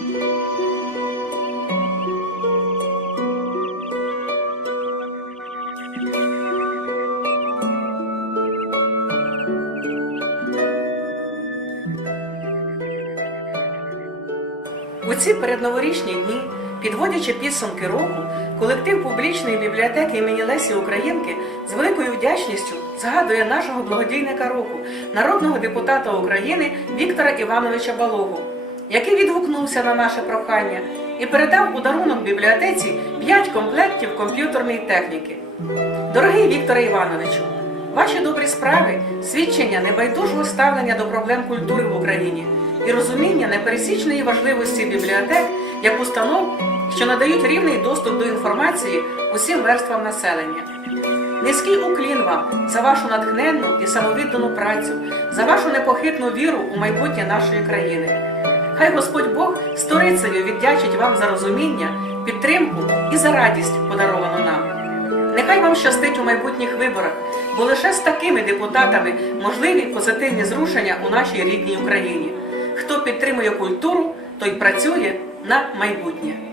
У ці передноворічні дні, підводячи підсумки року, колектив публічної бібліотеки імені Лесі Українки з великою вдячністю згадує нашого благодійника року, народного депутата України Віктора Івановича Балогу, який відгукнувся на наше прохання і передав у дарунок бібліотеці 5 комплектів комп'ютерної техніки. Дорогий Вікторе Івановичу, ваші добрі справи свідчення небайдужого ставлення до проблем культури в Україні і розуміння непересічної важливості бібліотек як установ, що надають рівний доступ до інформації усім верствам населення. Низький уклін вам за вашу натхненну і самовіддану працю, за вашу непохитну віру у майбутнє нашої країни. Хай Господь Бог сторицею віддячить вам за розуміння, підтримку і за радість, подаровану нам. Нехай вам щастить у майбутніх виборах, бо лише з такими депутатами можливі позитивні зрушення у нашій рідній Україні. Хто підтримує культуру, той працює на майбутнє.